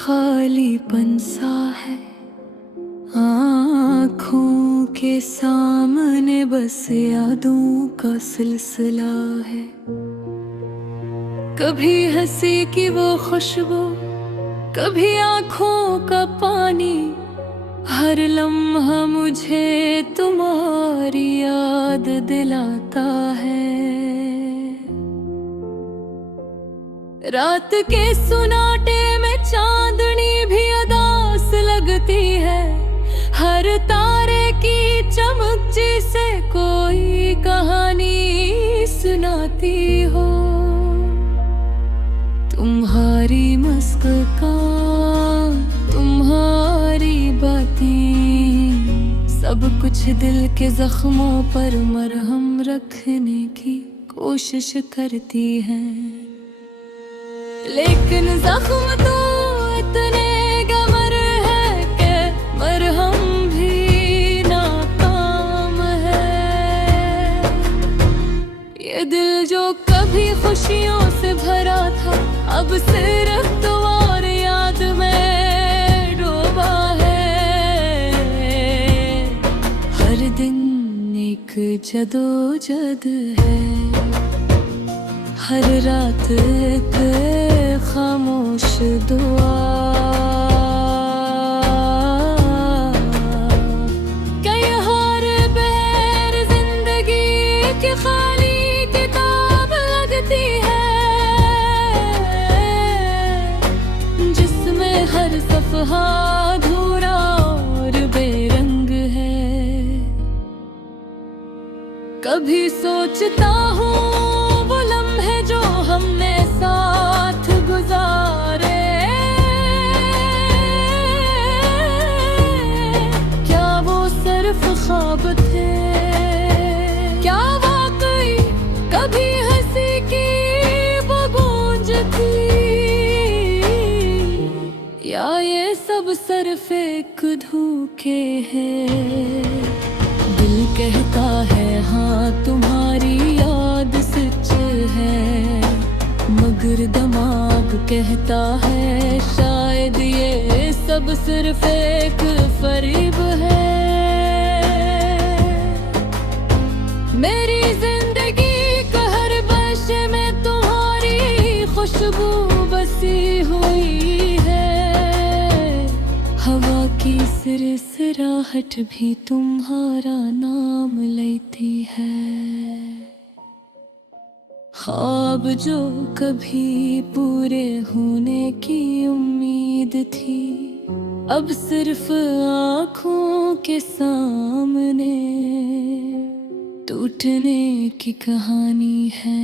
खालीपन सा है, आँखों के सामने बस यादों का सिलसिला है। कभी हंसी की वो खुशबू, कभी आँखों का पानी, हर लम्हा मुझे तुम्हारी याद दिलाता है। रात के सुनाटे में चांदनी भी उदास लगती है, हर तारे की चमक जिसे कोई कहानी सुनाती हो। तुम्हारी मुस्कान, तुम्हारी बातें, सब कुछ दिल के जख्मों पर मरहम रखने की कोशिश करती हैं। लेकिन जख्म तो इतने गहर है कि मरहम भी नाकाम है। ये दिल जो कभी खुशियों से भरा था, अब सिर्फ तुम्हारी याद में डूबा है। हर दिन एक जदोजहद है, हर रात एक खामोश दुआ। कई हार बहर जिंदगी की खाली किताब लगती है, जिसमें हर सफ़हा अधूरा और बेरंग है। कभी सोचता हूँ जो हमने साथ गुजारे, क्या वो सिर्फ ख्वाब थे, क्या वाकई कभी हंसी की वो गूंज थी, या ये सब सिर्फ एक धोखे हैं। दिल कहता है हाँ तुम्हारी याद सच है, मगर दिमाग कहता है शायद ये सब सिर्फ एक फरेब है। मेरी जिंदगी का हर बशे में तुम्हारी खुशबू बसी हुई है, हवा की सिरसिराहट भी तुम्हारा नाम लेती है। ख्वाब जो कभी पूरे होने की उम्मीद थी, अब सिर्फ आँखों के सामने टूटने की कहानी है।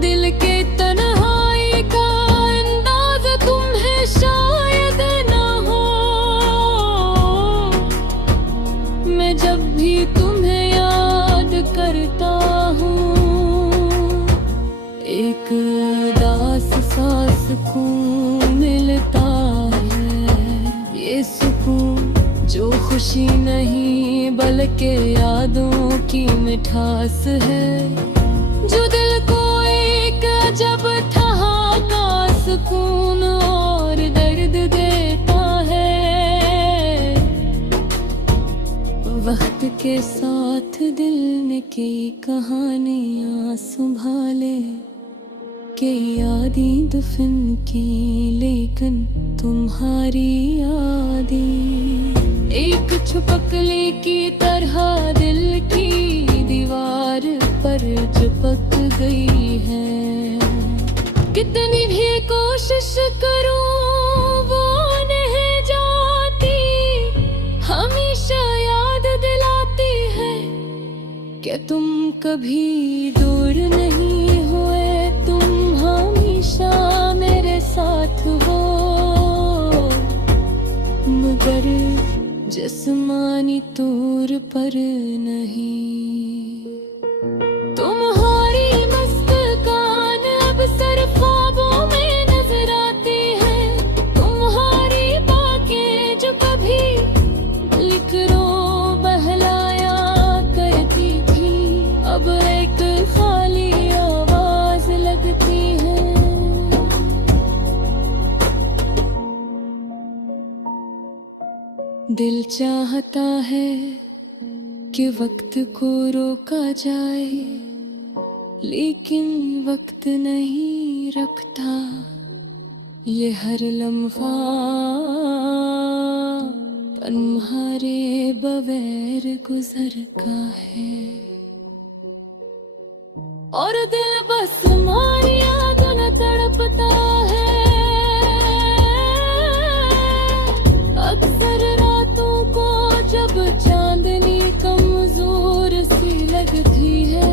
दिल के तन्हाई का अंदाज तुम्हें शायद ना हो, मैं जब भी तुम्हें याद करता एक उदास सा सुकून मिलता है। ये सुकून जो खुशी नहीं बल्कि यादों की मिठास है, जो दिल को एक अजब ठहाका सुकून और दर्द देता है। वक्त के साथ दिल ने की कहानियाँ संभाले के यादें दफन की, लेकिन तुम्हारी यादें एक छुपकली की तरह दिल की दीवार पर चिपक गई है। कितनी भी कोशिश करूं वो नहीं जाती, हमेशा याद दिलाती है कि तुम कभी दूर नहीं हुए, हमेशा मेरे साथ हो, मगर जिस्मानी तौर पर नहीं। तुम्हारी मुस्कान अब सिर्फ ख्वाबों में नजर आती है, तुम्हारी बातें जो कभी लिख रो बहलाया करती थी, अब एक खाली आवाज लगती है। दिल चाहता है कि वक्त को रोका जाए, लेकिन वक्त नहीं रखता। ये हर लम्हा तुम्हारे बगैर गुजर का है। और दिल बस तुम्हारी यादों न तड़पता है। अक्सर रातों को जब चांदनी कमजोर सी लगती है,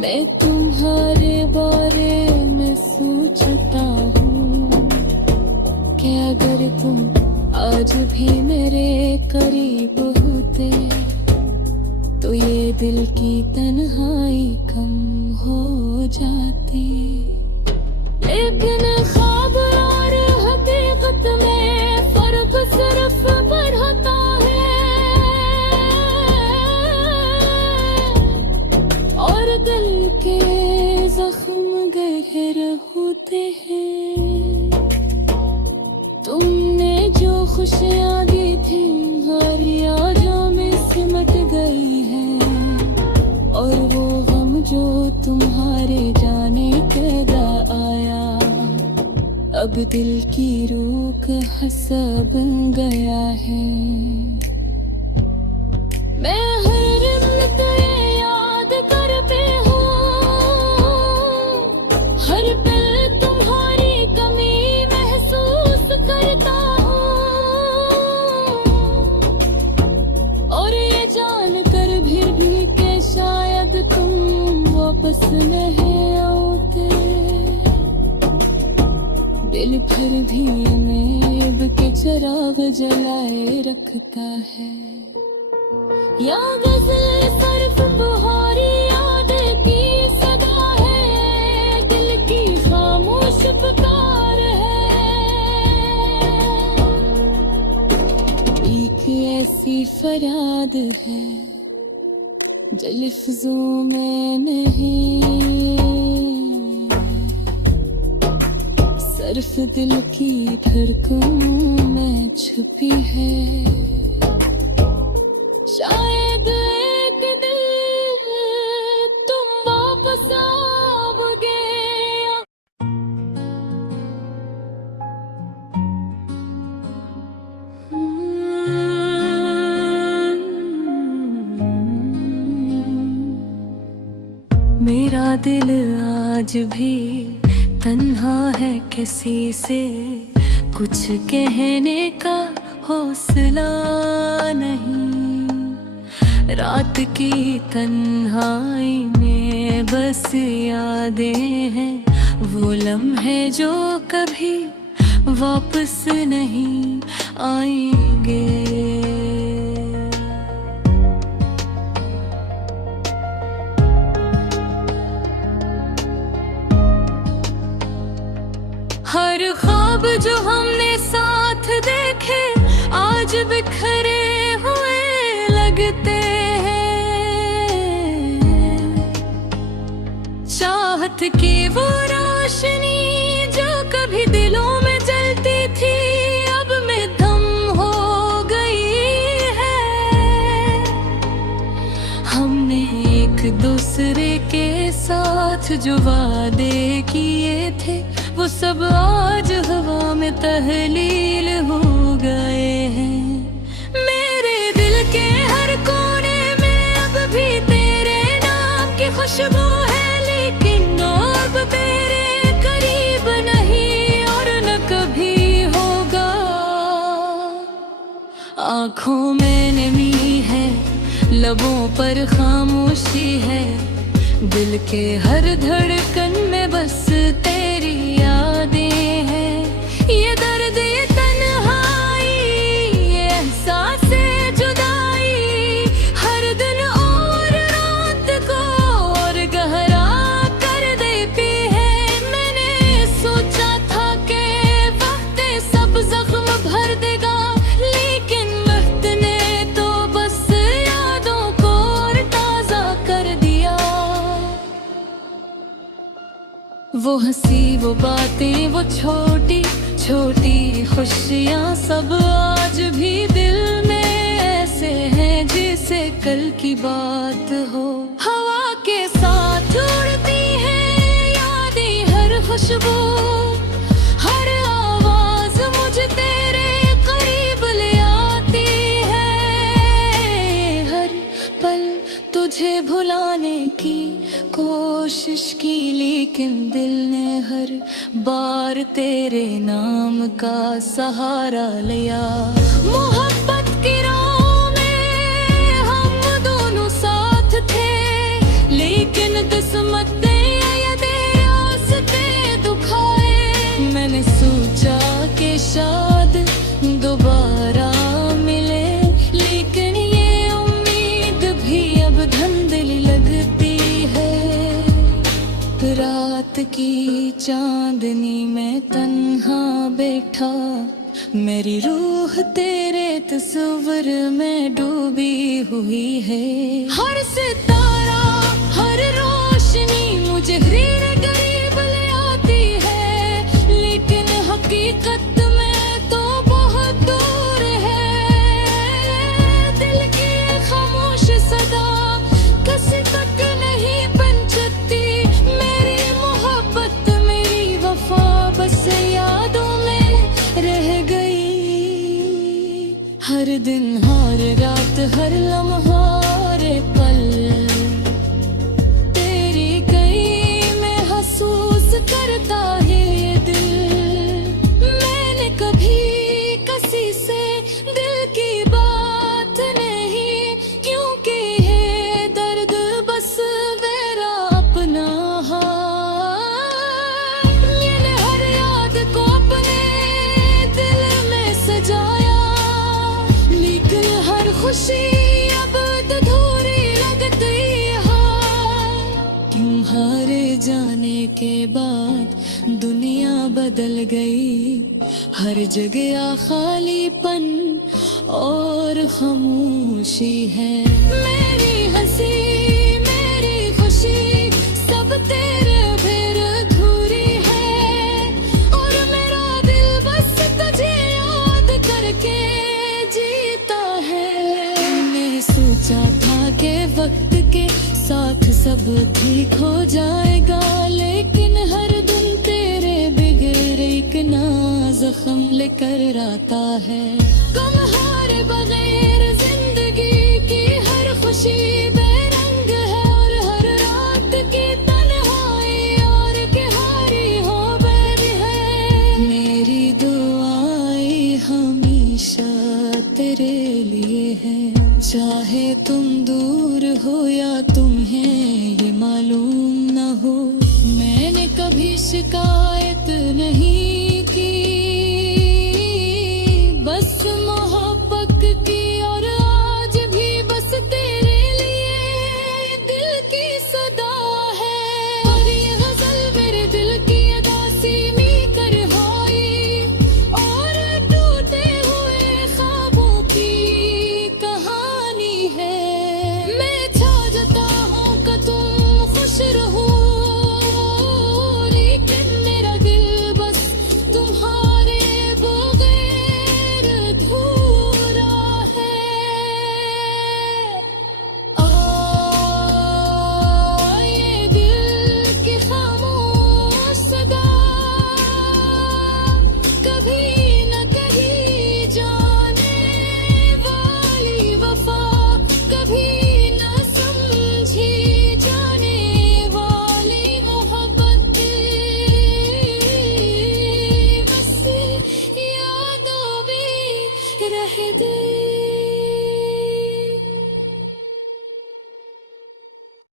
मैं तुम्हारे बारे में सोचता हूँ कि अगर तुम आज भी मेरे करीब होते तो ये दिल की तन्हाई कम हो जाती। लेकिन ख्वाब और हकीकत में फर्क सिर्फ बढ़ता है, और दिल के जख्म गहरे होते हैं। तुमने जो खुशियाँ दी थी हर यादों में सिमट गई है, और वो गम जो तुम्हारे जाने पैदा आया, अब दिल की रूह का हंसा बन गया है। मैं हर रिश्ते याद करती हूँ, हर पल तुम्हारी कमी महसूस करता हूँ, और ये जान कर भी के शायद तुम वापस नहीं आओते। दिल भर भी मेब के चिराग जलाए रखता है। या गज़ल सिर्फ तुम्हारी याद की सदा है, दिल की खामोश पुकार है। एक ऐसी फरियाद है जो लफ्ज़ों में नहीं, सिर्फ दिल की धड़कनों में छुपी है। शायद एक दिन तुम वापस आओगे। मेरा दिल आज भी तन्हा है, किसी से कुछ कहने का हौसला नहीं। रात की तन्हाई में बस यादें हैं, वो लम्हे जो कभी वापस नहीं आएंगे। हर ख्वाब जो हमने साथ देखे आज बिखरे हुए लगते हैं। चाहत की वो रोशनी जो कभी दिलों में जलती थी, अब में धम हो गई है। हमने एक दूसरे के साथ जो वादे किए थे, वो सब आज हवा में तहलील हो गए हैं। मेरे दिल के हर कोने में अब भी तेरे नाम की खुशबू है, लेकिन अब तेरे करीब नहीं और न कभी होगा। आँखों में नमी है, लबों पर खामोशी है, दिल के हर धड़कन में बस तेरी यादें हैं। ये दर्द ये तन्हाई, ये एहसास जुदाई, हर दिन और रात को और गहरा कर देती है। मैंने सोचा था कि वक्त सब जख्म भर देगा, लेकिन वक्त ने तो बस यादों को और ताज़ा कर दिया। वो हंसी वो बातें वो छोटी छोटी खुशियाँ सब आज भी दिल में ऐसे हैं जैसे कल की बात हो। हवा के साथ उड़ती है यादें हर खुशबू, हर आवाज मुझे तेरे करीब ले आती है। हर पल तुझे भुलाने की कोशिश की लेकिन दिल ने हर बार तेरे नाम का सहारा लिया। मोहब्बत की राह में हम दोनों साथ थे, लेकिन किस्मत ने ये रास्ते दुखाए। मैंने सोचा कि शायद दोबारा मिले, लेकिन ये उम्मीद भी अब धुंधली लगती है। रात की चांदनी में तन्हा बैठा, मेरी रूह तेरे तस्वीर में डूबी हुई है। हर सितारा हर रोशनी मुझे तेरे करीब ले आती है, लेकिन हकीकत में तो बहुत दूर है। दिल की खामोश सदा किसी तक नहीं पहुंचती, मेरी मोहब्बत मेरी वफा बस यादों में रह गई। हर दिन हर रात हर लम्हा हर पल तेरी कई में महसूस करता है ये दिल। मैंने कभी किसी से दिल की बात नहीं, क्योंकि है दर्द बस मेरा अपना हाल। मैंने हर याद को अपने दिल में सजाया, लेकिन हर खुशी अब अधूरी लगती है। क्यों हारे जाने के बाद दुनिया बदल गई, हर जगह खालीपन और खामोशी है। मेरी हंसी मेरी खुशी सब तेरे बिन अधूरी है, और मेरा दिल बस तुझे याद करके जीता है। मैं सोचा था कि वक्त के साथ सब ठीक हो जाएगा, लेकिन हर दिन तेरे बिगड़ एक नया जख्म लेकर आता है। गम हारे बगैर जिंदगी की हर खुशी बेरंग है, और हर रात की तन्हाई और की हारी हो बैरी है। मेरी दुआएं हमेशा तेरे लिए है, चाहे तुम दूर हो या तुम्हें ये मालूम न हो। मैंने कभी शिकायत नहीं